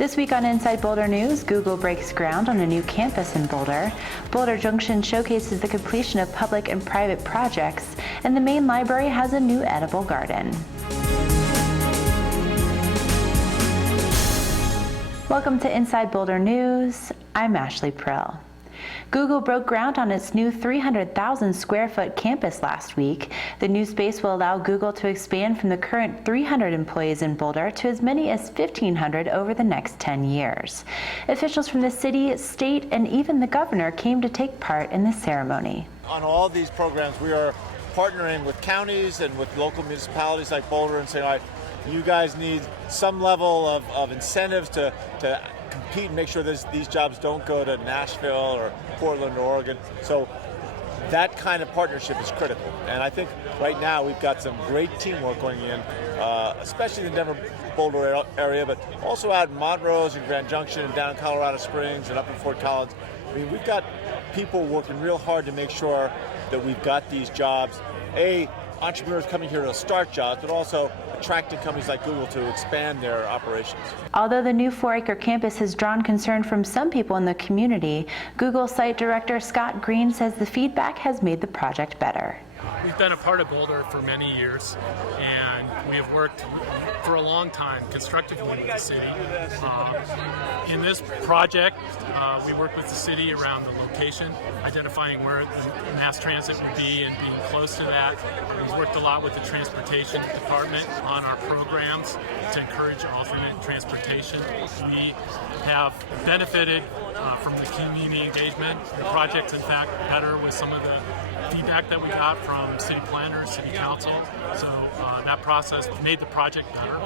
This week on Inside Boulder News, Google breaks ground on a new campus in Boulder. Boulder Junction showcases the completion of public and private projects, and the main library has a new edible garden. Welcome to Inside Boulder News. I'm Ashley Prill. Google broke ground on its new 300,000 square foot campus last week. The new space will allow Google to expand from the current 300 employees in Boulder to as many as 1,500 over the next 10 years. Officials from the city, state, and even the governor came to take part in the ceremony. On all these programs, we are partnering with counties and with local municipalities like Boulder and saying, all right, you guys need some level of incentives to compete and make sure these jobs don't go to Nashville or Portland or Oregon. So that kind of partnership is critical. And I think right now we've got some great teamwork going in, especially in the Denver-Boulder area, but also out in Montrose and Grand Junction and down in Colorado Springs and up in Fort Collins. I mean, we've got people working real hard to make sure that we've got these jobs, entrepreneurs coming here to start jobs, but also attracting companies like Google to expand their operations. Although the new 4-acre campus has drawn concern from some people in the community, Google site director Scott Green says the feedback has made the project better. We've been a part of Boulder for many years, and we have worked for a long time constructively with the city. In this project, we worked with the city around the location, identifying where the mass transit would be and being close to that. We've worked a lot with the transportation department on our programs to encourage alternate transportation. We have benefited from the community engagement. The project's in fact better with some of the feedback that we got from city planners, city council, so that process made the project better.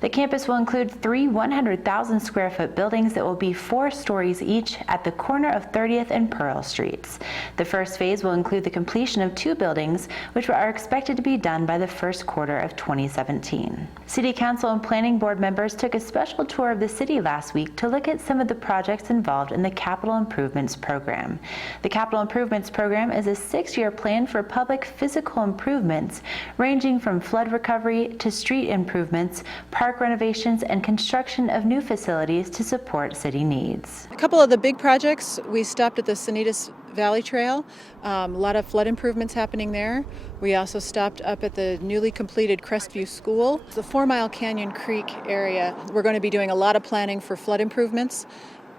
The campus will include 3 100,000 square foot buildings that will be 4 stories each at the corner of 30th and Pearl Streets. The first phase will include the completion of 2 buildings, which are expected to be done by the first quarter of 2017. City council and planning board members took a special tour of the city last week to look at some of the projects involved in the Capital Improvements Program. The Capital Improvements Program is a 6-year plan for public physical improvements ranging from flood recovery to street improvements, park renovations, and construction of new facilities to support city needs. A couple of the big projects, we stopped at the Sanitas Valley Trail. A lot of flood improvements happening there. We also stopped up at the newly completed Crestview School. The 4 Mile Canyon Creek area, we're going to be doing a lot of planning for flood improvements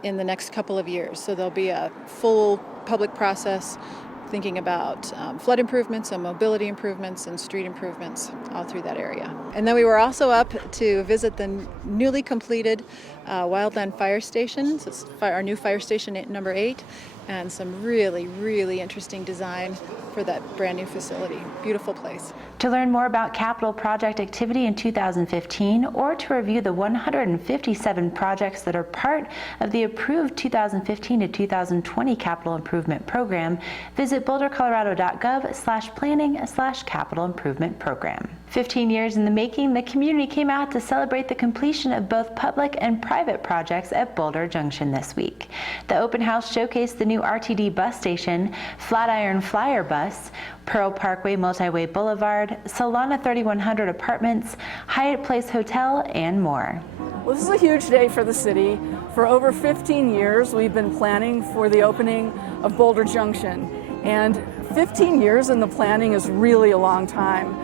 in the next couple of years. So there'll be a full public process thinking about flood improvements and mobility improvements and street improvements all through that area. And then we were also up to visit the newly completed Wildland Fire Station. So it's our new fire station number 8, and some really, really interesting design for that brand new facility. Beautiful place. To learn more about capital project activity in 2015 or to review the 157 projects that are part of the approved 2015 to 2020 capital improvement program, visit bouldercolorado.gov/planning/capital improvement program. 15 years in the making, the community came out to celebrate the completion of both public and private projects at Boulder Junction this week. The open house showcased the new RTD bus station, Flatiron Flyer bus, Pearl Parkway Multi-Way Boulevard, Solana 3100 apartments, Hyatt Place Hotel, and more. Well, this is a huge day for the city. For over 15 years, we've been planning for the opening of Boulder Junction. And 15 years in the planning is really a long time.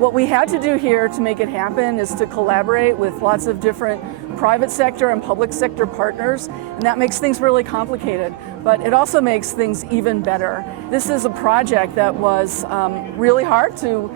What we had to do here to make it happen is to collaborate with lots of different private sector and public sector partners, and that makes things really complicated, but it also makes things even better. This is a project that was really hard to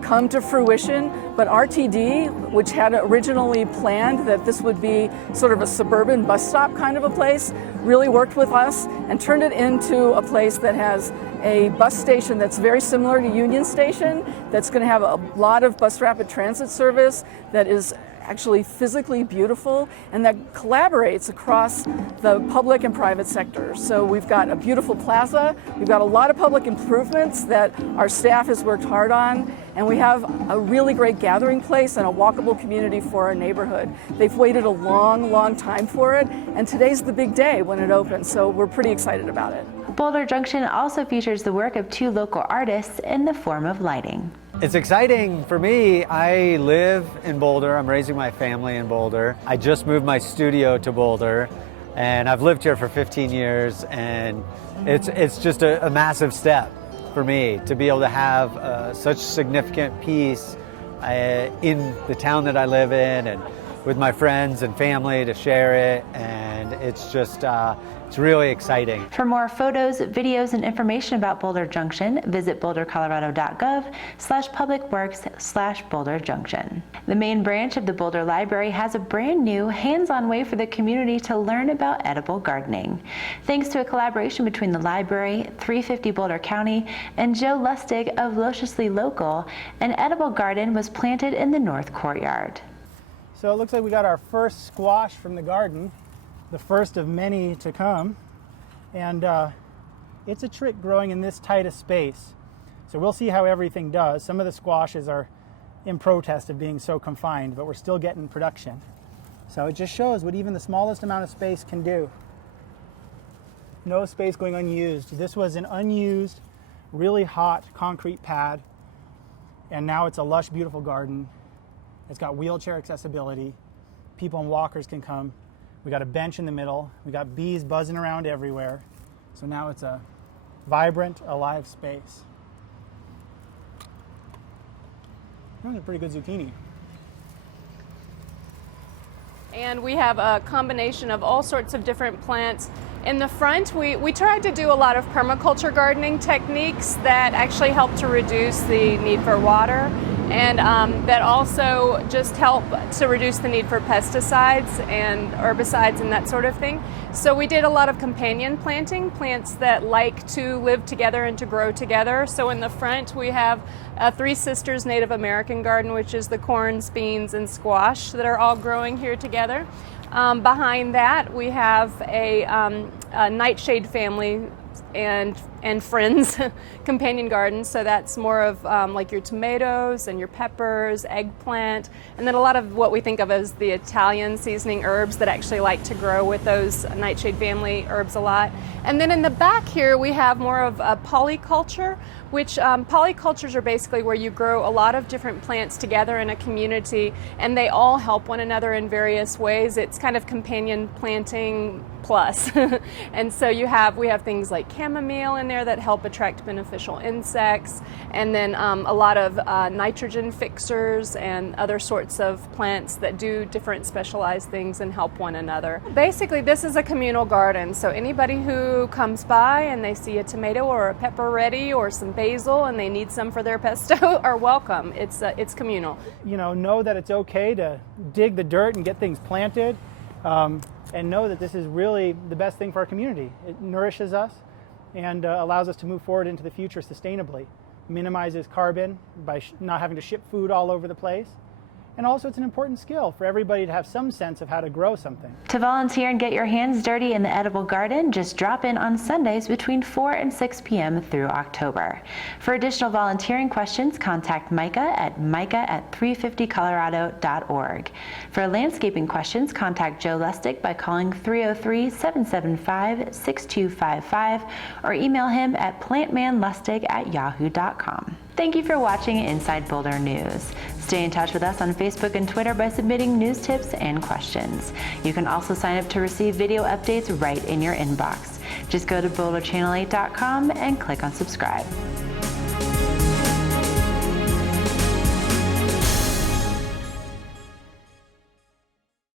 come to fruition, but RTD, which had originally planned that this would be sort of a suburban bus stop kind of a place, really worked with us and turned it into a place that has a bus station that's very similar to Union Station, that's going to have a lot of bus rapid transit service, that is actually physically beautiful, and that collaborates across the public and private sectors. So we've got a beautiful plaza, we've got a lot of public improvements that our staff has worked hard on, and we have a really great gathering place and a walkable community for our neighborhood. They've waited a long, long time for it, and today's the big day when it opens, so we're pretty excited about it. Boulder Junction also features the work of 2 local artists in the form of lighting. It's exciting for me. I live in Boulder. I'm raising my family in Boulder. I just moved my studio to Boulder, and I've lived here for 15 years, and it's just a massive step for me to be able to have such significant piece in the town that I live in, and with my friends and family to share it, and it's just it's really exciting. For more photos, videos, and information about Boulder Junction, visit bouldercolorado.gov/publicworks/Boulder Junction. The main branch of the Boulder Library has a brand new hands-on way for the community to learn about edible gardening. Thanks to a collaboration between the library, 350 Boulder County, and Joe Lustig of Lociously Local, an edible garden was planted in the north courtyard. So it looks like we got our first squash from the garden, the first of many to come. And it's a trick growing in this tight a space. So we'll see how everything does. Some of the squashes are in protest of being so confined, but we're still getting production. So it just shows what even the smallest amount of space can do. No space going unused. This was an unused, really hot concrete pad, and now it's a lush, beautiful garden. It's got wheelchair accessibility. People and walkers can come. We got a bench in the middle. We got bees buzzing around everywhere. So now it's a vibrant, alive space. That was a pretty good zucchini. And we have a combination of all sorts of different plants. In the front, we tried to do a lot of permaculture gardening techniques that actually help to reduce the need for water, and that also just help to reduce the need for pesticides and herbicides and that sort of thing. So we did a lot of companion planting, plants that like to live together and to grow together. So in the front we have a Three Sisters Native American garden, which is the corns, beans, and squash that are all growing here together. Behind that we have a nightshade family and friends companion garden. So that's more of like your tomatoes and your peppers, eggplant, and then a lot of what we think of as the Italian seasoning herbs that actually like to grow with those nightshade family herbs a lot. And then in the back here we have more of a polyculture, which polycultures are basically where you grow a lot of different plants together in a community, and they all help one another in various ways. It's kind of companion planting plus. And so we have things like chamomile in there that help attract beneficial insects, and then a lot of nitrogen fixers and other sorts of plants that do different specialized things and help one another. Basically, this is a communal garden, so anybody who comes by and they see a tomato or a pepper ready or some basil and they need some for their pesto are welcome. It's communal. Know that it's okay to dig the dirt and get things planted, and know that this is really the best thing for our community. It nourishes us and allows us to move forward into the future sustainably. Minimizes carbon by not having to ship food all over the place. And also it's an important skill for everybody to have some sense of how to grow something. To volunteer and get your hands dirty in the edible garden, just drop in on Sundays between 4 and 6 p.m. through October. For additional volunteering questions, contact Micah at 350colorado.org. For landscaping questions, contact Joe Lustig by calling 303-775-6255 or email him at plantmanlustig@yahoo.com. Thank you for watching Inside Boulder News. Stay in touch with us on Facebook and Twitter by submitting news tips and questions. You can also sign up to receive video updates right in your inbox. Just go to boulderchannel8.com and click on subscribe.